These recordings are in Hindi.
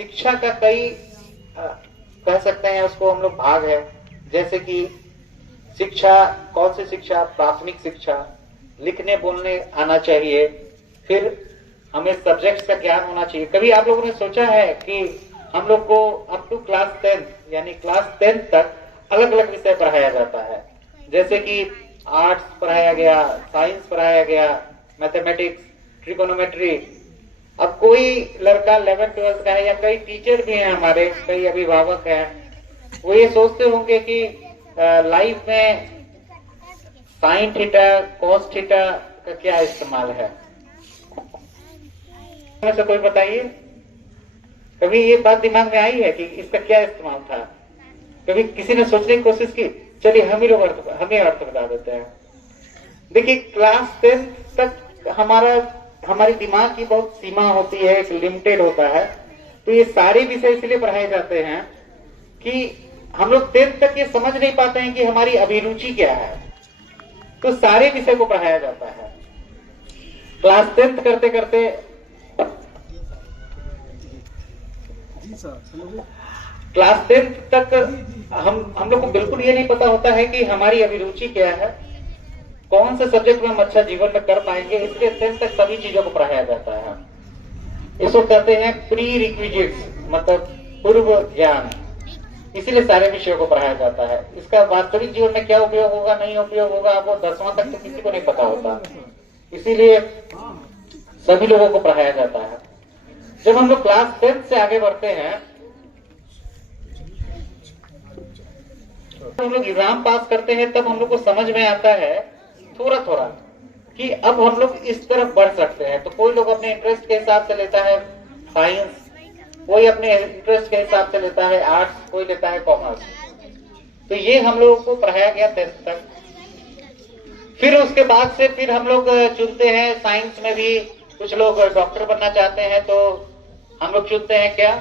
शिक्षा का कई कह सकते हैं उसको हम लोग भाग है। जैसे कि शिक्षा, कौन सी शिक्षा? प्राथमिक शिक्षा, लिखने बोलने आना चाहिए, फिर हमें सब्जेक्ट्स का ज्ञान होना चाहिए। कभी आप लोगों ने सोचा है कि हम लोग को अप टू क्लास 10 यानी क्लास 10 तक अलग अलग विषय पढ़ाया जाता है, जैसे कि आर्ट्स पढ़ाया गया, साइंस पढ़ाया गया, मैथमेटिक्स, ट्रिगोनोमेट्री। अब कोई लड़का 11th-12th का है, या कई टीचर भी हैं हमारे, कई अभिभावक हैं, वो ये सोचते होंगे कि लाइफ में साइन थीटा कॉस थीटा का क्या इस्तेमाल है। से कोई बताइए, कभी ये बात दिमाग में आई है कि इसका क्या इस्तेमाल था? कभी किसी ने सोचने की कोशिश की? चलिए हमें अर्थ बता देते हैं। देखिए, क्लास 10 तक हमारी दिमाग की बहुत सीमा होती है, एक लिमिटेड होता है। तो ये सारे विषय इसलिए पढ़ाए जाते हैं कि हम लोग 10 तक ये समझ नहीं पाते हैं कि हमारी अभिरुचि क्या है, तो सारे विषय को पढ़ाया जाता है। क्लास 10 करते करते क्लास 10 तक हम लोग को बिल्कुल ये नहीं पता होता है कि हमारी अभिरुचि क्या है, कौन से सब्जेक्ट में हम अच्छा जीवन में कर पाएंगे। इसलिए 10 तक सभी चीजों को पढ़ाया जाता है। इसको कहते हैं प्री रिक्विजिट्स, मतलब पूर्व ज्ञान। इसीलिए सारे विषयों को पढ़ाया जाता है। इसका वास्तविक जीवन में क्या उपयोग होगा, नहीं उपयोग होगा, वो 10वां तक तो किसी को नहीं पता होता। इसीलिए सभी लोगों को पढ़ाया जाता है। जब हम लोग क्लास 10 से आगे बढ़ते हैं, हम लोग एग्जाम पास करते हैं, तब हम लोग को समझ में आता है थोड़ा थोड़ा कि अब हम लोग इस तरफ बढ़ सकते हैं। तो कोई लोग अपने इंटरेस्ट के हिसाब से लेता है साइंस, कोई अपने इंटरेस्ट के हिसाब से लेता है आर्ट्स, कोई लेता है कॉमर्स। तो ये हम लोगों को पढ़ाया गया 10th तक। फिर उसके बाद से फिर हम लोग चुनते हैं, साइंस में भी कुछ लोग डॉक्टर बनना चाहते हैं, तो हम लोग चुनते हैं क्या,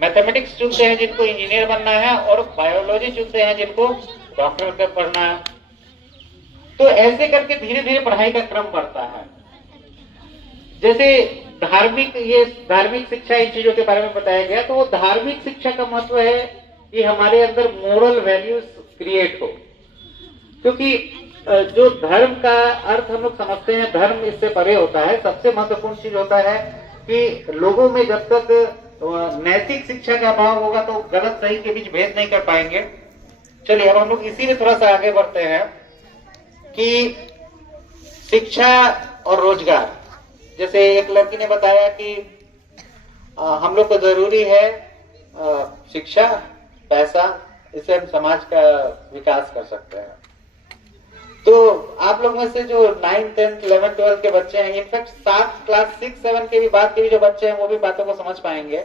मैथमेटिक्स चुनते हैं जिनको इंजीनियर बनना है, और बायोलॉजी चुनते हैं जिनको डॉक्टर बनना है। तो ऐसे करके धीरे धीरे पढ़ाई का क्रम बढ़ता है। जैसे धार्मिक शिक्षा, इन चीजों के बारे में बताया गया, तो वो धार्मिक शिक्षा का महत्व है कि हमारे अंदर मोरल वैल्यूज क्रिएट हो। क्योंकि जो धर्म का अर्थ हम लोग समझते हैं, धर्म इससे परे होता है। सबसे महत्वपूर्ण चीज होता है कि लोगों में जब तक नैतिक शिक्षा का अभाव होगा तो गलत सही के बीच भेद नहीं कर पाएंगे। चलिए, अब हम लोग इसीलिए थोड़ा सा आगे बढ़ते हैं कि शिक्षा और रोजगार। जैसे एक लड़की ने बताया कि हम लोग को जरूरी है शिक्षा, पैसा, इससे हम समाज का विकास कर सकते हैं। तो आप लोग में से जो 9, 10, 11, 12 के बच्चे हैं, इनफैक्ट 7 क्लास 6, 7 के भी बाद के भी जो बच्चे हैं, वो भी बातों को समझ पाएंगे।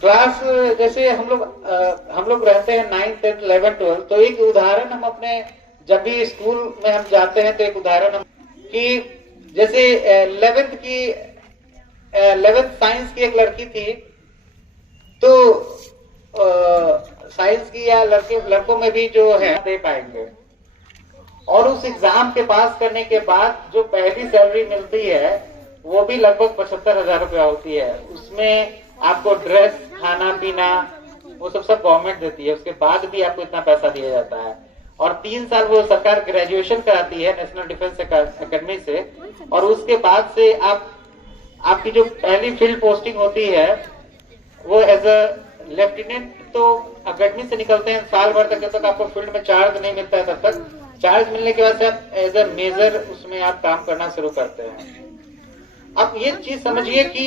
क्लास जैसे हम लोग रहते हैं 9, 10, 11, 12, तो एक उदाहरण हम अपने जब भी स्कूल में हम जाते हैं तो एक उदाहरण हम कि जैसे 11th साइंस की एक लड़की थी, तो साइंस की या लड़कों में भी जो है दे पाएंगे, और उस एग्जाम के पास करने के बाद जो पहली सैलरी मिलती है वो भी लगभग 75,000 रुपया होती है। उसमें आपको ड्रेस, खाना पीना, वो सब गवर्नमेंट देती है। उसके बाद भी आपको इतना पैसा दिया जाता है, और 3 साल वो सरकार ग्रेजुएशन कराती है नेशनल डिफेंस एकेडमी से, और उसके बाद से आपकी जो पहली फील्ड पोस्टिंग होती है वो एज अ लेफ्टिनेंट, तो अकेडमी से निकलते हैं, साल भर तक जब तक आपको फील्ड में चार्ज नहीं मिलता है, तब तक चार्ज मिलने के बाद से आप एज अ मेजर उसमें आप काम करना शुरू करते हैं। अब ये चीज समझिए कि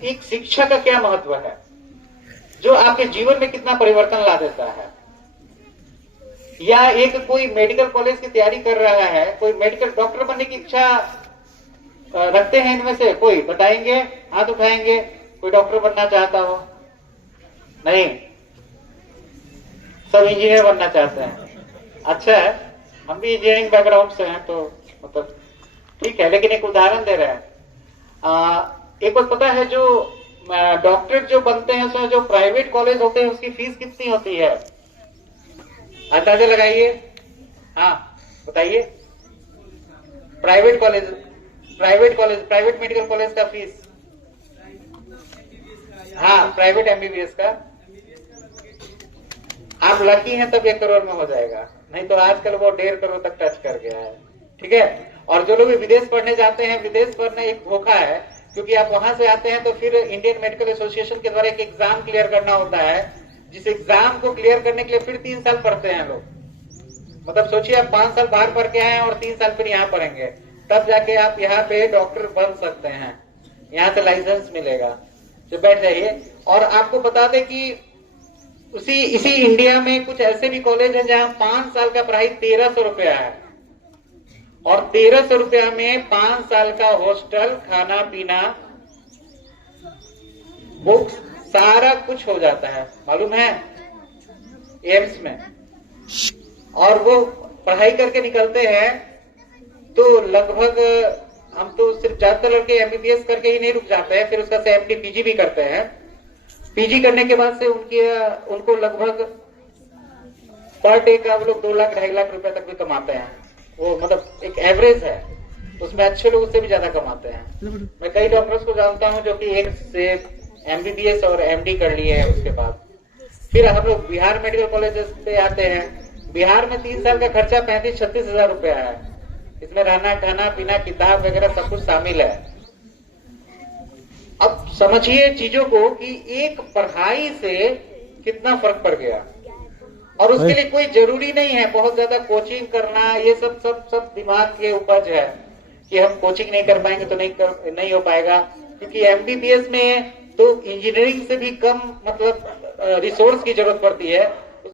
एक शिक्षा का क्या महत्व है, जो आपके जीवन में कितना परिवर्तन ला देता है। या एक कोई मेडिकल कॉलेज की तैयारी कर रहा है, कोई मेडिकल डॉक्टर बनने की इच्छा रखते हैं, इनमें से कोई बताएंगे, हाथ उठाएंगे, कोई डॉक्टर बनना चाहता हो? नहीं, सब इंजीनियर बनना चाहते हैं। अच्छा है, हम भी इंजीनियरिंग बैकग्राउंड से हैं, तो मतलब ठीक है, लेकिन एक उदाहरण दे रहे हैं। एक बात पता है, जो डॉक्टर जो बनते हैं उसमें जो प्राइवेट कॉलेज होते हैं उसकी फीस कितनी होती है? अंदाजा लगाइए, हाँ बताइए। प्राइवेट मेडिकल कॉलेज का फीस हाँ, प्राइवेट एमबीबीएस का आप लकी हैं तब 1 करोड़ में हो जाएगा, नहीं तो आजकल वो 1.5 करोड़ तक टच कर गया है। ठीक है। और जो लोग विदेश पढ़ने जाते हैं, विदेश पढ़ना एक धोखा है, क्योंकि आप वहां से आते हैं तो फिर इंडियन मेडिकल एसोसिएशन के द्वारा एक एग्जाम क्लियर करना होता है, जिस एग्जाम को क्लियर करने के लिए फिर 3 साल पढ़ते हैं लोग। मतलब सोचिए आप 5 साल बाहर पढ़ के आए और 3 साल फिर यहाँ पढ़ेंगे, तब जाके आप यहाँ पे डॉक्टर बन सकते हैं, यहाँ से लाइसेंस मिलेगा। तो बैठ जाइए। और आपको बता दें कि इसी इंडिया में कुछ ऐसे भी कॉलेज हैं जहां 5 साल का पढ़ाई 1300 रुपया है, और 1300 रुपया में 5 साल का हॉस्टल, खाना पीना, बुक्स, सारा कुछ हो जाता है, मालूम है, एम्स में। और वो पढ़ाई करके निकलते हैं तो लगभग, हम तो सिर्फ ज्यादातर लड़के एमबीबीएस करके ही नहीं रुक जाते हैं, फिर उसका से एमडी पीजी भी करते हैं। पीजी करने के बाद से उनको लगभग पर डे का वो लोग 2 लाख 2.5 लाख रुपए तक भी कमाते हैं। वो मतलब एक एवरेज है, उसमें अच्छे लोग उससे भी ज्यादा कमाते हैं। मैं कई डॉक्टर्स को जानता हूं जो कि एक से एमबीबीएस और एमडी कर लिए हैं, उसके बाद फिर हम लोग बिहार मेडिकल कॉलेज पे आते हैं। बिहार में 3 साल का खर्चा 35-36 हजार रुपया है, इसमें रहना, खाना पीना, किताब वगैरह सब कुछ शामिल है। अब समझिए चीजों को कि एक पढ़ाई से कितना फर्क पड़ गया। और उसके लिए कोई जरूरी नहीं है बहुत ज्यादा कोचिंग करना, ये सब दिमाग के उपज है कि हम कोचिंग नहीं कर पाएंगे तो नहीं हो पाएगा। क्योंकि एमबीबीएस में तो इंजीनियरिंग से भी कम मतलब रिसोर्स की जरूरत पड़ती है,